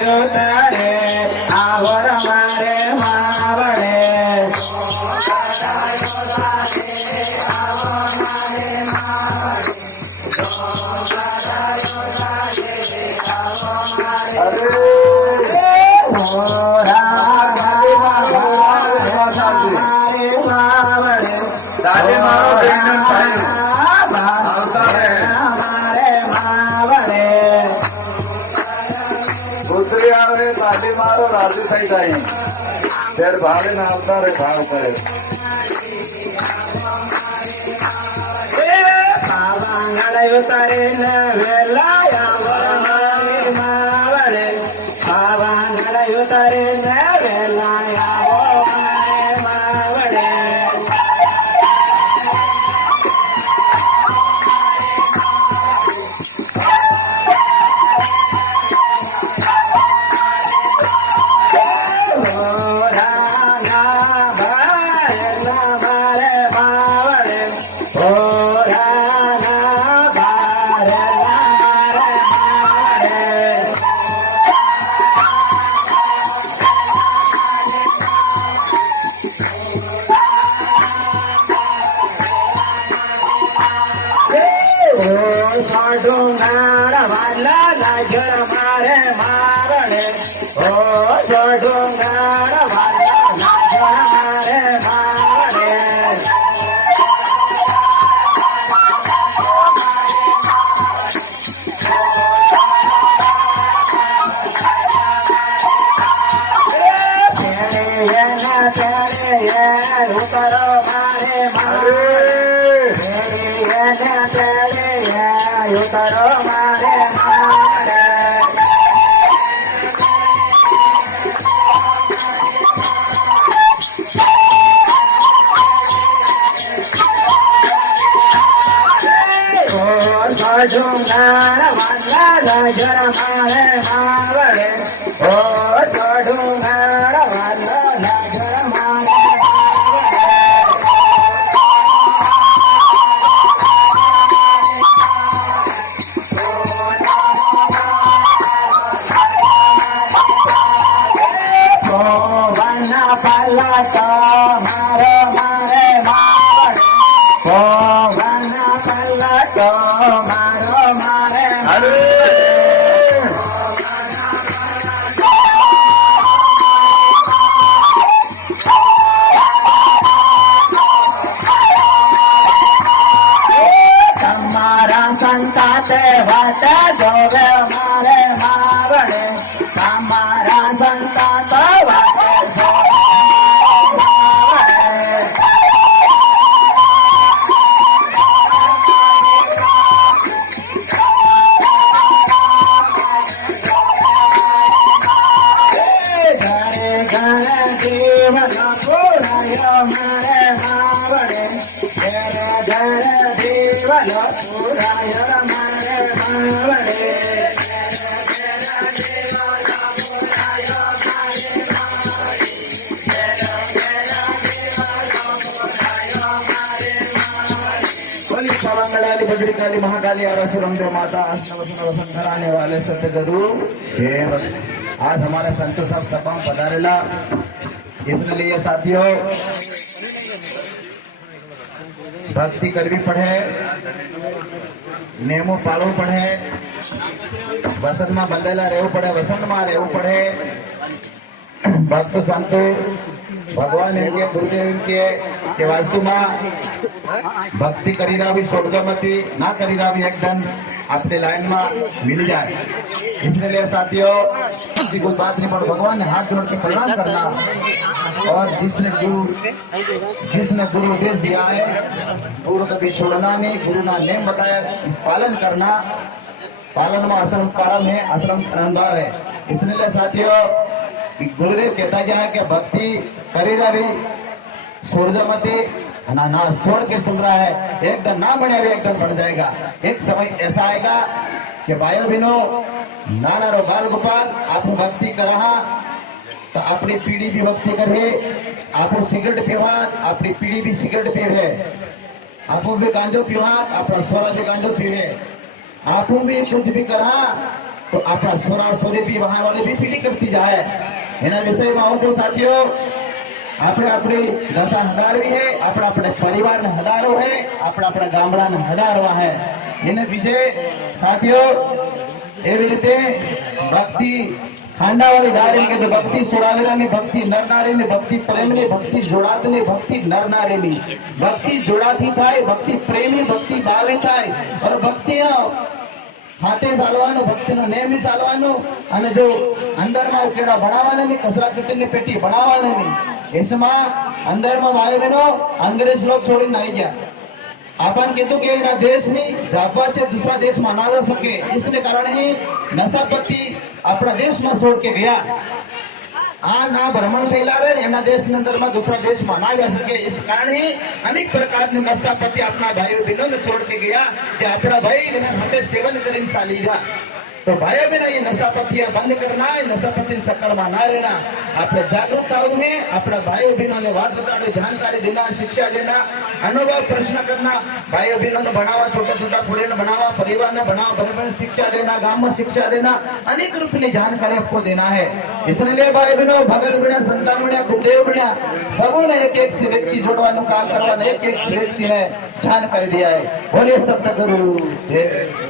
તારે આવર મારે માવડે ताली मारो राजी थी जाए फिर भाड़े ना आवता रे भाव करे उतारे न वेलाया मावड़े बाबा उतारे न वेलाया मावड़े ढूंढार वाला लाजर मारे मारणे ओ जो ढूंढार वाला लाजर मारे मारणे उतरो मारे उतरो मारे मारे ढूंढार वाला लाजर मारे मावड़े ओ ढूंढार वाला लाजर मारे पलटो मारो मारे मावड़े ओ बना पलटो मारो मारे તમારા સંતાતે વાત જોવે મારે માવડે તમારા સંતાત વાત मंगलाली भद्रिकाली महाकाली आरासुरम जो माता वसन कराने वाले सत्य गुरु हे आज हमारे संतोष साहब सभा में पधारेला इसलिए साथियों भक्ति करवी पड़े नियमों पालव पड़े वसंत में बंधेला रहू पड़े वसंत में रहू पड़े भक्त संतो भगवान इनके गुरुदेव इनके के वास्तु में भक्ति करी रहा भी स्वर्गमती ना करी रहा भी एकदम अपने लाइन में मिल जाए इसलिए साथियों कोई बात नहीं पर भगवान ने हाथ जोड़ के प्रणाम करना और जिसने गुरु उपदेश दिया है गुरु कभी छोड़ना नहीं गुरु ना नेम बताया पालन करना पालन में आश्रम पालन है आश्रम अनुभव है इसलिए साथियों गुरुदेव कहता जाए कि भक्ति करी रहा भी स्वर्गमती ना छोड़ के सुन रहा है एकदम ना बने भी एकदम बढ़ जाएगा एक समय ऐसा आएगा कि भाइयों बहनों नाना रो बाल गोपाल आप भक्ति करा तो अपनी पीढ़ी भी भक्ति करे आप सिगरेट पीवा अपनी पीढ़ी भी सिगरेट पीवे आप भी गांजो पीवा अपना सोरा भी गांजो पीवे आप भी कुछ भी करा तो अपना सोरा सोरी भी वहां वाले भी पीढ़ी करती जाए એના વિષયમાં હું તો સાથીઓ આપણે આપણી દશા હદારવી હે આપણા આપણે પરિવારને હદારો હે આપણા ગામડાને હદારવા હે એને વિશે સાથીઓ એવી રીતે ભક્તિ ખાંડાવાળી દારી કે ભક્તિ સોળાવેલાની ભક્તિ નરનારીની ભક્તિ પ્રેમની ભક્તિ જોડાતની ભક્તિ નરનારીની ભક્તિ જોડાથી થાય ભક્તિ પ્રેમી ભક્તિ ભાવે થાય और ભક્તિનો હાથે ચાલવાનું ભક્તિનો નિયમિત ચાલવાનું અને જો અંદરમાં ઉકેડા બનાવવાના નહીં કચરા કીટીની પેટી બનાવવાના નહીં એસમાં અંદરમાં ભાઈ બહેનો અંગ્રેજ લોग છોડીને આવી ગયા अपन कहते कि ना देश नहीं जापा से दूसरा देश में ना जा सके इसने कारण ही नशापति अपना देश में छोड़ के गया आ ना भ्रमण फैला रहे एना देश के अंदर में दूसरा देश में ना जा सके इस कारण ही अनेक प्रकार ने नशापति अपना भाई बहनों ने छोड़ के गया कि अपना भाई हाथे सेवन कर चाली जा तो भाई बहन ये नशापति बंद करना है नशापति सक्कर में ना रहना अपने जागरूकता होने अपना भाई बहनों ने बात बताने जानकारी देना शिक्षा देना अनुभव प्रश्न करना भाई बहनों ने बनावा छोटा छोटा पुड़े ने बनावा परिवार ने बनावा बड़े शिक्षा देना गांव में शिक्षा देना अनेक रूप की जानकारी आपको देना है इसलिए भाई बहनों भगल बना संतान बना गुरुदेव बना सबों ने एक एक व्यक्ति जोड़वा काम करवा एक एक व्यक्ति ने जानकारी दिया है बोलिए सत्य गुरु देव